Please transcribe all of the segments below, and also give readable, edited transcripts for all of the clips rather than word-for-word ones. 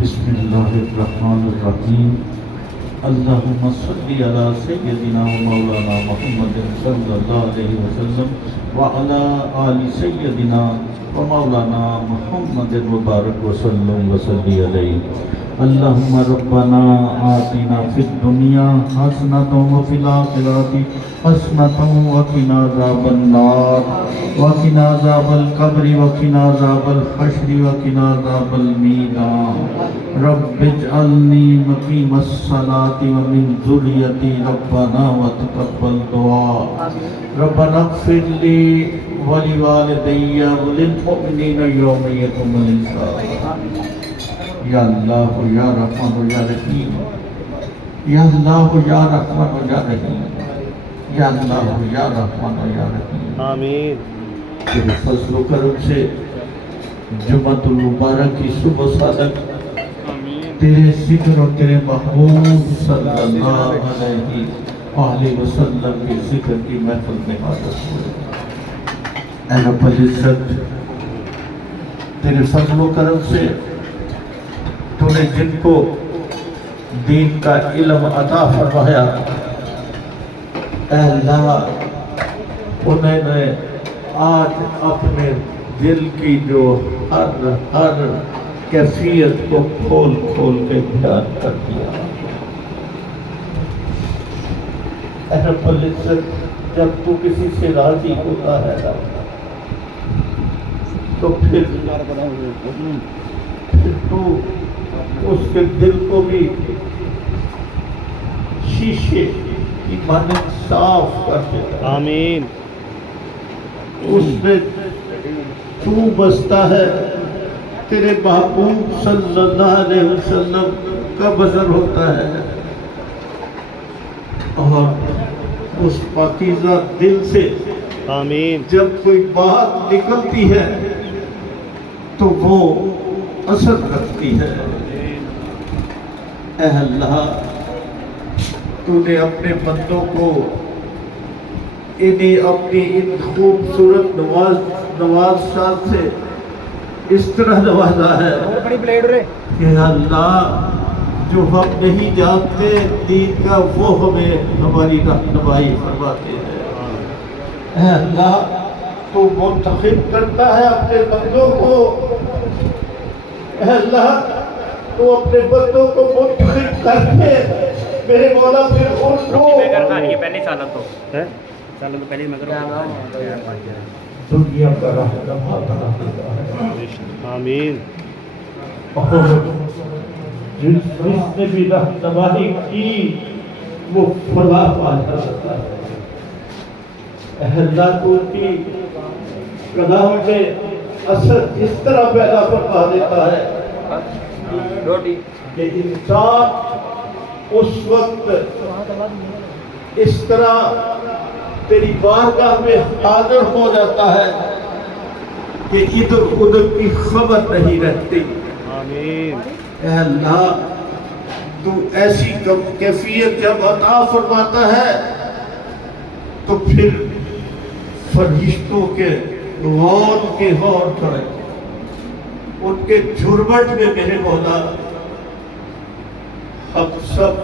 بسم اللہ الرحمن الرحیم اللہم صلی علی سیدنا و مولانا محمد صلی اللہ علیہ وسلم وعلی آل سیدنا و مولانا محمد مبارک وسلم وصلی علیہ اللہم ربنا آتنا فی الدنیا حسنۃ وفی الآخرۃ حسنۃ وقنا عذاب النار وقنا عذاب القبر وقنا عذاب الحشر وقنا عذاب المیزان رب اجعلنی مقیم الصلاۃ ومن ذریتی ربنا وتقبل دعاء ربنا اغفر لی ولوالدی وللمؤمنین یوم یقوم الحساب یا اللہ یا رحمان یا رحیم یا اللہ یا رحمان یا رحیم یا اللہ یا رحمان یا رحیم آمین۔ تیرے فضل و کرم سے جمعۃ المبارک کی صبح صادق تیرے ذکر اور تیرے محبوب صلی اللہ علیہ وآلہ وسلم کے ذکر کی محفل میں حاضر ہوئے۔ اے رب العزت، تیرے فضل و کرم سے تو نے جن کو دین کا علم عطا فرمایا، اے اللہ انہیں نے آج اپنے دل کی جو ہر کیفیت کو کھول کھول کے بیان کر دیا۔ اے رب العزت، جب تو کسی سے راضی ہوتا ہے تو پھر تو اس کے دل کو بھی شیشے کی مانند صاف کر دیتا ہے۔ آمین۔ اس میں تو بستا ہے، تیرے محبوب صلی اللہ علیہ وسلم کا بذر ہوتا ہے، اور اس پاکیزہ دل سے آمین۔ جب کوئی بات نکلتی ہے تو وہ اثر رکھتی ہے۔ اے اللہ، تو نے اپنے بندوں کو انہیں اپنی ان خوبصورت نوازشات سے اس طرح نوازا ہے کہ اللہ جو ہم نہیں جانتے دین کا وہ ہمیں ہماری رہنمائی فرماتے ہیں۔ اے اللہ، تو منتخب کرتا ہے اپنے بندوں کو۔ اے اللہ، تو اپنے بندوں کو منتخب کر کے میرے مولا پھر ان کو پہلے سالت تو پہلے دنیا کا رہنما بنا دیتا ہے۔ آمین۔ اور جس نے بھی رہنمائی کی وہ فلاح پا جاتا ہے۔ اے اللہ، تو کی کلام میں اثر اس طرح پیدا فرما دیتا ہے کہ انسان اس وقت اس طرح تیری بارگاہ میں حاضر ہو جاتا ہے کہ ادھر ادھر کی خبر نہیں رہتی۔ آمین۔ اے اللہ، تو ایسی کیفیت جب عطا فرماتا ہے تو پھر فرشتوں کے غور کے غور کرے، ان کے جھرمٹ میں میرے مولا ہم سب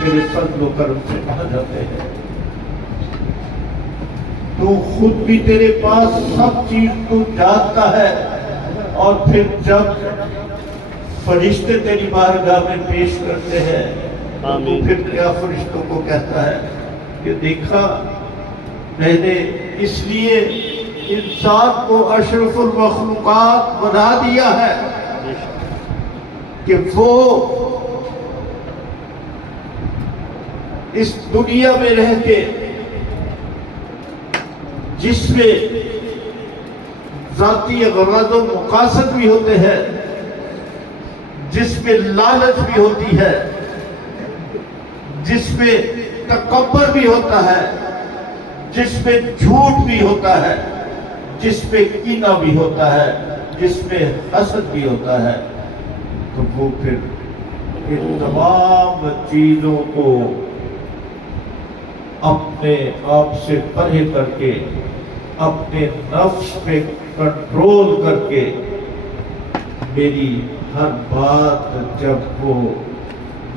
تیرے فضل و کرم سے آ جاتے ہیں۔ تو خود بھی تیرے پاس سب چیز تو جانتا ہے، اور پھر جب فرشتے تیری بارگاہ میں پیش کرتے ہیں تو پھر کیا فرشتوں کو کہتا ہے کہ دیکھا، میں نے اس لیے انسان کو اشرف المخلوقات بنا دیا ہے کہ وہ اس دنیا میں رہ کے جس میں ذاتی غرض و مقاصد بھی ہوتے ہیں، جس میں لالچ بھی ہوتی ہے، جس میں تکبر بھی ہوتا ہے، جس میں جھوٹ بھی ہوتا ہے، جس میں کینہ بھی ہوتا ہے، جس میں حسد بھی ہوتا ہے، تو وہ پھر ان تمام چیزوں کو اپنے آپ سے پرے کر کے، اپنے نفس پہ کنٹرول کر کے میری ہر بات جب وہ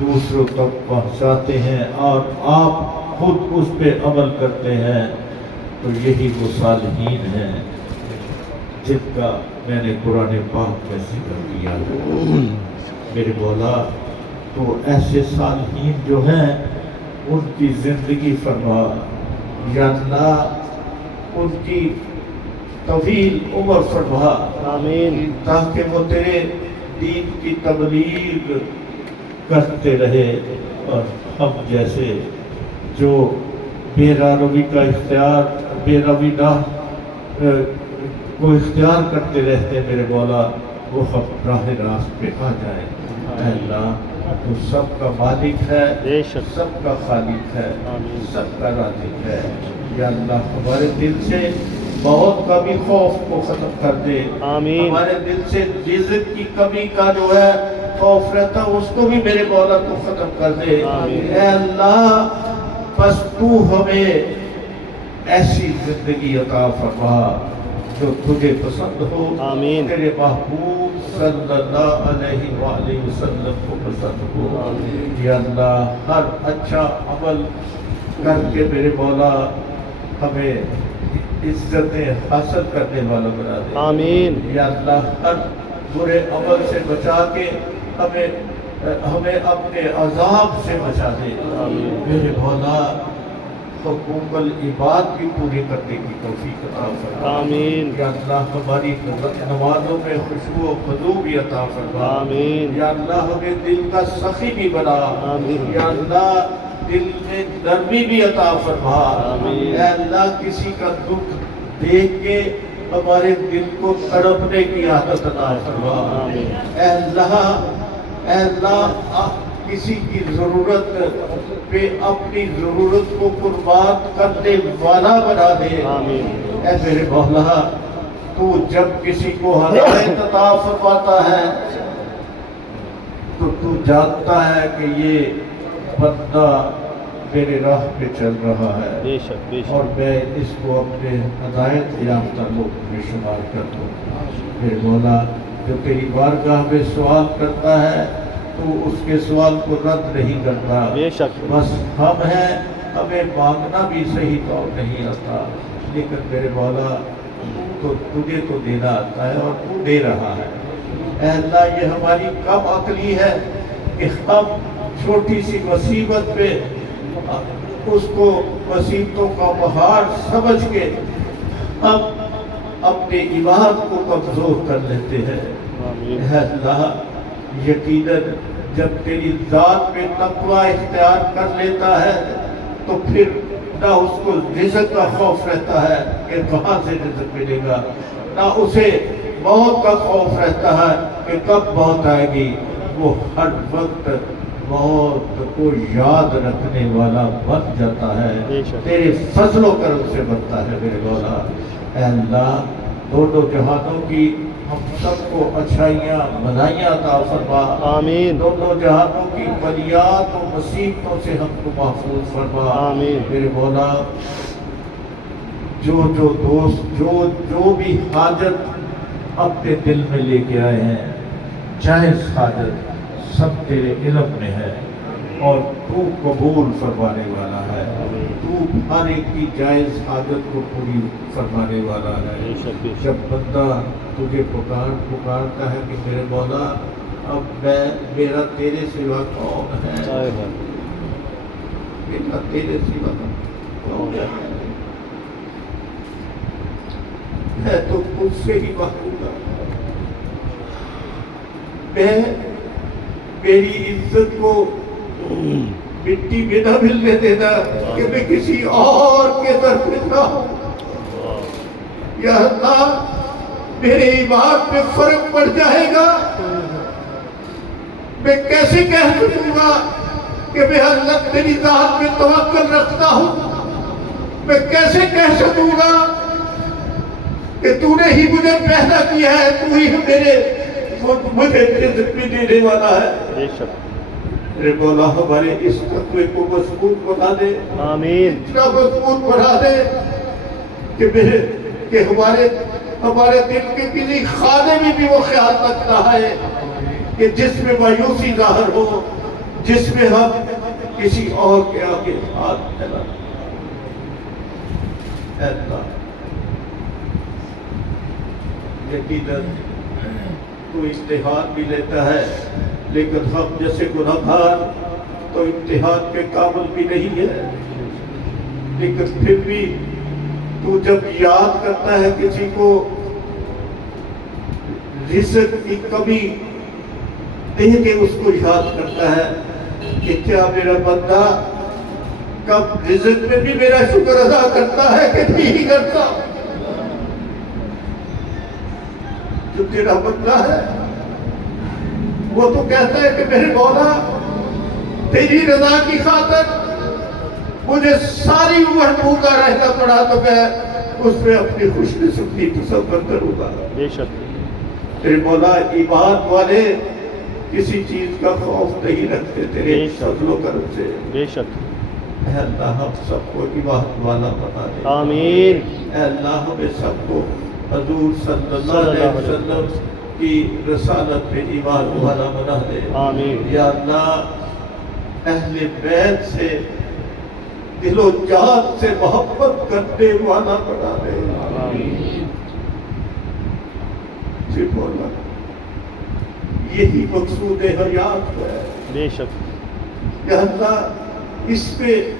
دوسروں تک پہنچاتے ہیں اور آپ خود اس پہ عمل کرتے ہیں تو یہی وہ صالحین ہیں جن کا میں نے قرآن پاک میں ذکر کیا میرے مولا. تو ایسے صالحین جو ہیں ان کی زندگی فرما یا اللہ، ان کی طویل عمر فرما آمین تاکہ وہ تیرے دین کی تبلیغ کرتے رہے اور ہم جیسے جو بے روی کا اختیار بے روی کو اختیار کرتے رہتے میرے مولا وہ ہم راہ راست پہ آ جائیں. اے اللہ تو سب کا مالک ہے، بے شک سب کا خالق ہے، آمین سب کا رازق ہے. یا اللہ ہمارے دل سے بہت کا بھی خوف کو ختم کر دے. آمین ہمارے دل سے رزق کی کمی کا جو ہے خوف رہتا اس کو بھی میرے مولا تو ختم کر دے. آمین. اے اللہ بس تو ہمیں ایسی زندگی عطا فرما جو تجھے پسند ہو، آمین. تیرے محبوب صلی اللہ علیہ وآلہ وسلم کو پسند ہو. آمین. یا اللہ ہر اچھا عمل کر کے میرے مولا ہمیں عزتیں حاصل کرنے والا بنا دے. آمین یا اللہ ہر برے عمل سے بچا کے ہمیں اپنے عذاب سے بچا دے. آمین. میرے مولا حقوق العباد بھی پوری کرنے کی توفیق عطا فرما. آمین. یا اللہ ہماری نمازوں میں خوشبو و خضو بھی عطا فرما. آمین. یا اللہ ہمیں دل کا سخی بھی بنا. آمین. یا اللہ دل میں نرمی بھی عطا فرما. آمین. اے اللہ کسی کا دکھ دیکھ کے ہمارے دل کو تڑپنے کی عادت عطا فرما. آمین. اے اللہ کسی کی ضرورت پہ اپنی ضرورت کو قربان کرنے والا بنا دے. آمین. اے میرے مولا تو جب کسی کو ہدایت عطا فرماتا ہے تو جانتا ہے کہ یہ بندہ میرے راہ پہ چل رہا ہے بے شک بے اور شک میں اس کو اپنے ہدایت یافتہ لوگ میں شمار کر دوں. میرے مولا جو تیری بارگاہ میں سوال کرتا ہے تو اس کے سوال کو رد نہیں کرتا. بے شک بس ہم ہیں، ہمیں مانگنا بھی صحیح طور نہیں آتا، لیکن میرے مولا تو تجھے تو دینا آتا ہے اور تو دے رہا ہے. اے اللہ یہ ہماری کم عقلی ہے کہ ہم چھوٹی سی مصیبت پہ اس کو مصیبتوں کا پہاڑ سمجھ کے ہم اپنے ایمان کو کمزور کر لیتے ہیں. آمین. اے اللہ یقیناً جب تیری ذات پہ تقوی اختیار کر لیتا ہے تو پھر نہ اس کو رزق کا خوف رہتا ہے کہ کہاں سے رزق ملے گا، نہ اسے موت کا خوف رہتا ہے کہ کب موت آئے گی. وہ ہر وقت موت کو یاد رکھنے والا بن جاتا ہے، تیرے فضل و کرم سے بنتا ہے میرے مولا. اے اللہ دونوں جہانوں کی ہم سب کو اچھائیاں بھلائیاں عطا فرما. آمین. دونوں جہانوں کی بلیات و مصیبتوں سے ہم کو محفوظ فرما. آمین. میرے مولا جو دوست جو بھی حاجت اپنے دل میں لے کے آئے ہیں، جائز حاجت سب تیرے علم میں ہے اور تو قبول فرمانے والا ہے. تو ہر ایک کی جائز حاجت کو پوری فرمانے والا ہے. بے شک بے شک جب بندہ تجھے پکارتا ہے کہ میرے مولا اب میرا تیرے سوا کون ہے، آئے ہیں. میرا تیرے سوا کون ہے، میں تو خود سے ہی محروم ہوں. میں میری عزت کو مٹی میں نہ ملنے دینا کہ میں کسی اور کے در پہ نہ ہوں. یا اللہ میرے ایمان میں فرق پڑ جائے گا. میں کیسے کہہ سکوں گا کہ میں اللہ تیری ذات میں توکل رکھتا ہوں. میں کیسے کہہ سکوں گا کہ تو نے ہی مجھے پیدا کیا ہے، تو ہی مجھے رزق بھی دینے والا ہے. بے شک. میرے مولا ہمارے اس تقوی کو مضبوط بنا دے. آمین. اتنا مضبوط بنا دے کہ ہمارے دل کے کسی خانے میں بھی وہ خیال رکھتا ہے کہ جس میں مایوسی ظاہر ہو، جس میں ہم کسی اور کے آگے ہاتھ پھیلا۔ اے اللہ، یقیناً تو امتحان بھی لیتا ہے، لیکن ہم جیسے گناہگار تو امتحان کے قابل بھی نہیں ہے، لیکن پھر بھی تو جب یاد کرتا ہے کسی کو رزق کی کمی دے کے اس کو یاد کرتا ہے کہ کیا میرا بندہ کب رزق میں بھی میرا شکر ادا کرتا ہے کہ نہیں کرتا؟ جو تیرا بندہ ہے وہ تو کہتا ہے کہ میرے مولا تیری رضا کی خاطر مجھے ساری عمر بھوکا رہنا پڑا تو میں اس میں اپنی خوش نصیبی تصور کروں گا۔ بے شک تیرے مولا ایمان والے کسی چیز کا خوف نہیں رکھتے تیرے فضل و کرم سے۔ بے شک اے اللہ ہم سب کو ایمان والا بنا دے۔ آمین۔ اے اللہ ہمیں سب کو حضور صلی اللہ علیہ وسلم کی رسالت پہ ایمان والا بنا دے۔ آمین۔ یا اللہ اہل بیت سے دل و جان سے محبت کرنے والا بنا دے۔ آمین۔ جی مولا یہی مقصود حیات ہے۔ بے شک یا اللہ اس پہ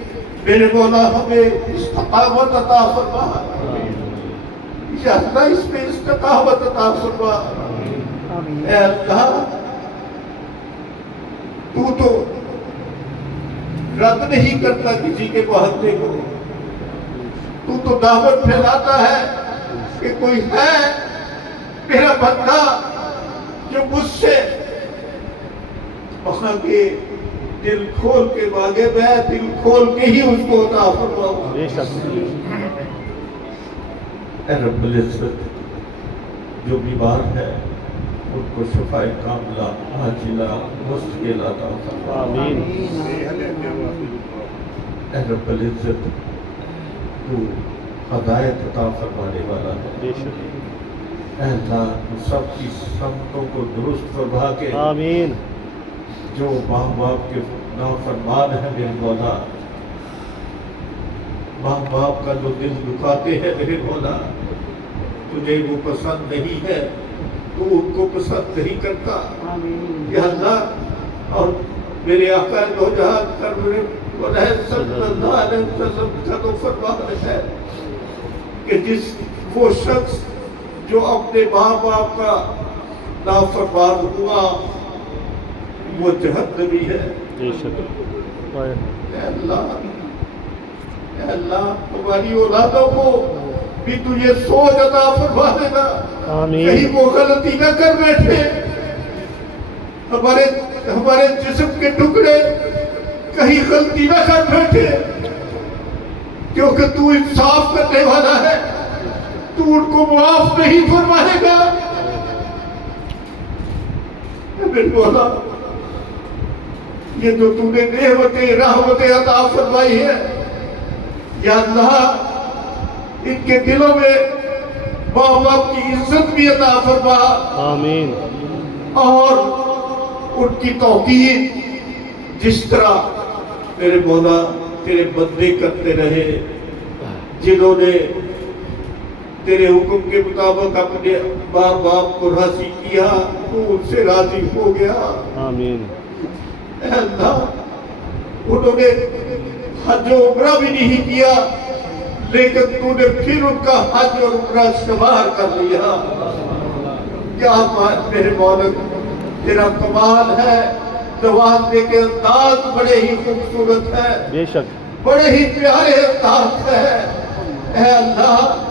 میرے مولا ہمیں استقامت عطا فرما۔ یا اللہ اس پہ استقامت عطا فرما۔ اے اللہ تو رد نہیں کرتا کسی کے معاہدے کو، تو دعوت پھیلاتا ہے کہ کوئی ہے میرا بندہ جو مجھ سے وہاں کے دل کھول کے مانگے، میں دل کھول کے ہی اس کو عطا فرماؤں۔ بے شک اے رب العزت جو بیمار ہے ان کو شفائے کاملہ عاجلہ مستقل عطا فرما۔ آمین۔ اے رب العزت تو ہدایت عطا فرمانے والا ہے۔ بے شک اے اللہ تو سب کی سمتوں کو درست فرما کے آمین۔ جو ماں باپ کے نافرمان ہیں میرے مولا، ماں باپ کا جو دل دکھاتے ہیں میرے مولا، تجھے وہ پسند نہیں ہے، تو ان کو پسند نہیں کرتا۔ یا اللہ اور میرے آقا دو جہان کر میرے صلی اللہ علیہ وسلم کا تو فرمان ہے کہ جس وہ شخص جو اپنے ماں باپ کا نافرمان ہوا وہ جہنمی ہے۔ بے شک اے اللہ تمہاری اولادوں کو بھی تجھے سوچ عطا فرما دینا، آمین۔ کہیں وہ غلطی نہ کر بیٹھے، ہمارے جسم کے ٹکڑے کہیں غلطی نہ کر بیٹھے، کیونکہ تو انصاف کرنے والا ہے، تو ان کو معاف نہیں فرمائے گا۔ میرے مولا یہ جو تو نے نعمتیں رحمتیں عطا فرمائی ہے، یا اللہ ان کے دلوں میں ماں باپ کی عزت بھی عطا فرما، آمین۔ اور ان کی توقیر جس طرح میرے مولا تیرے بندے کرتے رہے، جنہوں نے تیرے حکم کے مطابق اپنے ماں باپ کو راضی کیا تو ان سے راضی ہو گیا۔ آمین۔ اے اللہ انہوں نے حج و عمرہ بھی نہیں کیا، لیکن تو نے پھر ان کا حج اور عمرہ شمار کر لیا۔ کیا بات میرے مولا تیرا کمال ہے، نوازنے کے انداز بڑے ہی خوبصورت ہے، بے شک بڑے ہی پیارے انداز ہے۔ اے اللہ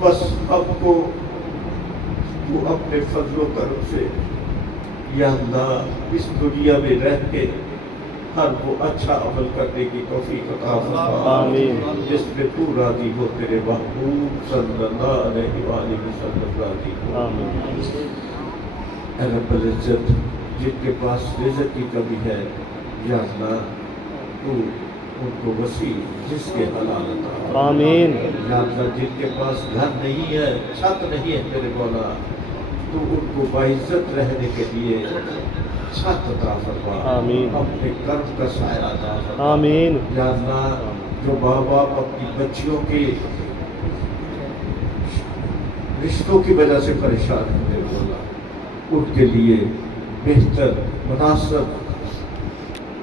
بس ہم کو تو اپنے فضل و کرم سے یا اللہ اس دنیا میں رہ کے ہر وہ اچھا عمل کرنے کی توفیق عطا فرما، آمین۔ جس میں تو راضی ہو، تیرے محبوب صلی اللہ علیہ وآلہ وسلم راضی ہو۔ آمین۔ اے رب العزت جن کے پاس رزق کی کمی ہے یا اللہ تو ان کو وسیع جس کے حلال عطا آمین یا اللہ جن کے پاس گھر نہیں ہے چھت نہیں ہے میرے مولا تو ان کو باعزت رہنے کے لیے چھت عطا فرما آمین اپنے کرم کا سایہ عطا فرما آمین یا اللہ جو ماں باپ اپنی بچیوں کے رشتوں کی وجہ سے پریشان ہیں میرے مولا ان کے لیے بہتر مناسب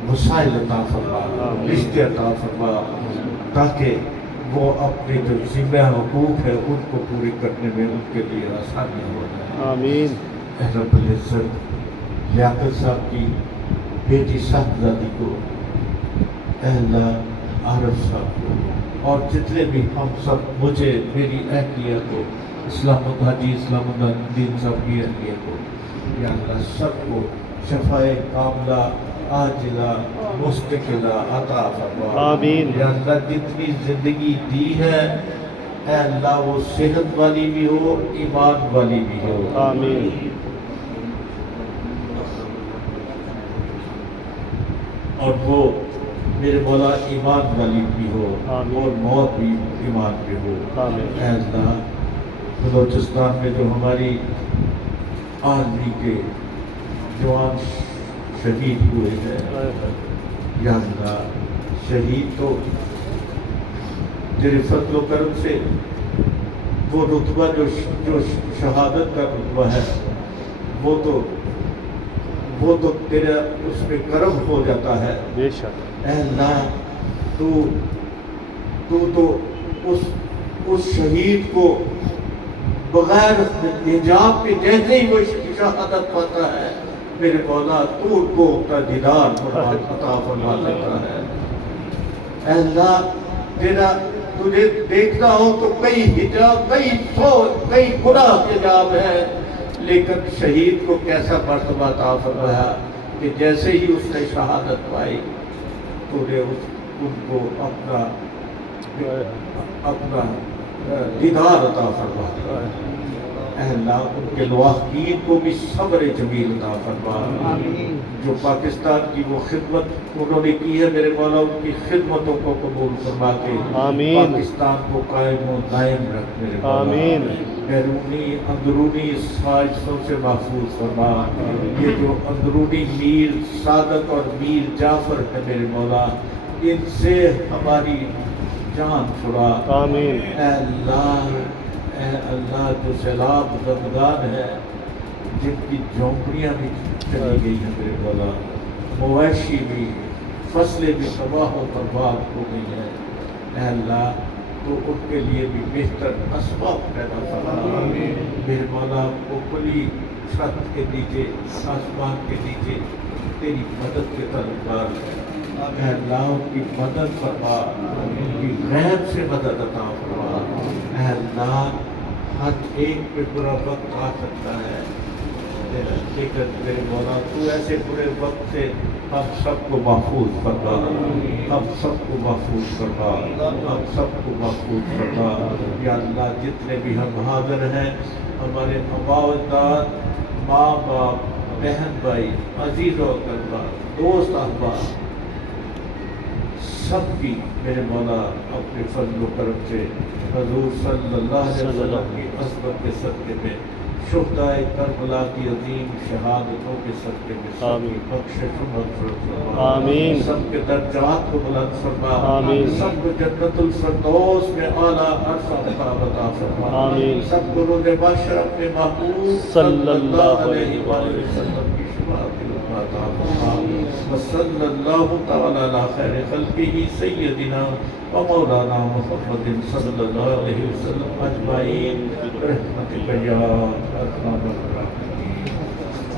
وسائل عطا فرما رشتے عطا فرما تاکہ وہ اپنے جو ذمہ حقوق ہے ان کو پورے کرنے میں ان کے لیے آسانیاں ہو جائیں آمین اے رب العزت لیاقت صاحب کی بیٹی صاحبزادی کو اے اللہ عارف صاحب کو اور جتنے بھی ہم سب مجھے میری اہلیہ کو اسلام حاجی اسلام الدین صاحب کی اہلیہ کو یا اللہ سب کو شفائے کاملہ عاجلہ مستقلہ عطا فرما آمین یا اللہ جتنی زندگی دی ہے اے اللہ وہ صحت والی بھی ہو ایمان والی بھی ہو آمین اور وہ میرے مولا ایمان والی بھی ہو آمین اور موت بھی ایمان پہ ہو آمین اے اللہ بلوچستان میں جو ہماری آرمی کے جوان شہید ہوئے ہیں یا اللہ شہید تو تیرے فضل و کرم سے وہ رتبہ جو شہادت کا رتبہ ہے وہ تو تیرا اس میں کرم ہو جاتا ہے بے شک اے اللہ تو اس شہید کو بغیر حجاب کے جیسے ہی وہ شہادت پاتا ہے میرے مولا تو ان کو اپنا دیدار عطا فرما دیتا ہے اے اللہ تیرا تجھے دیکھنا ہو تو کئی حجاب کئی گناہ حجاب ہے لیکن شہید کو کیسا مرتبہ عطا فرمایا کہ جیسے ہی اس نے شہادت پائی تو نے ان کو اپنا دیدار عطا فرما اے اللہ ان کے لواحقین کو بھی صبر جمیل عطا فرما جو پاکستان کی وہ خدمت انہوں نے کی ہے میرے مولا ان کی خدمتوں کو قبول فرما کے آمین پاکستان کو قائم و دائم رکھ میرے مولا آمین بیرونی اندرونی سازشوں سے محفوظ فرما یہ جو اندرونی میر سعادت اور میر جعفر ہے میرے مولا ان سے ہماری جان چھڑا آمین اے اللہ جو سیلاب زمدان ہے جن کی جھونپڑیاں بھی چلی گئی ہیں میرے مولا مویشی بھی فصلیں بھی تباہ و برباد ہو گئی ہیں اے اللہ تو ان کے لیے بھی بہتر اسباب پیدا فرما میرے مولا اوپری چھت کے نیچے آسمان کے نیچے تیری مدد کے طلبگار ہیں اے اللہ ان کی مدد فرما ان کی غیب سے مدد عطا فرما اے اللہ ہر ایک پہ برا وقت آ سکتا ہے لیکن میرے مولا تو ایسے برے وقت سے ہم سب کو محفوظ فرما ہم سب کو محفوظ فرما ہم سب کو محفوظ فرما یا اللہ جتنے بھی ہم حاضر ہیں ہمارے آباء و اجداد ماں باپ بہن بھائی عزیز و اقربا دوست احباب سب کی میرے مولا اپنے فضل و کرم سے حضور صلی اللہ علیہ وسلم کی عصمت کے صدقے میں شہدائے کربلا کی عظیم شہادتوں کے صدقے میں سب کی بخشش و مغفرت فرما آمین سب کے درجات کو بلند فرما آمین سب کو جنت الفردوس میں اعلیٰ عرصہ عطا فرما آمین سب کو روز محشر اپنے محبوب صلی اللہ علیہ وآلہ وسلم کی شفاعت عطا فرما وصلی اللہ تعالی علی خیر خلقہ سیدنا و مولانا محمد صلی اللہ علیہ وسلم اجمعین برحمتک یا ارحم الراحمین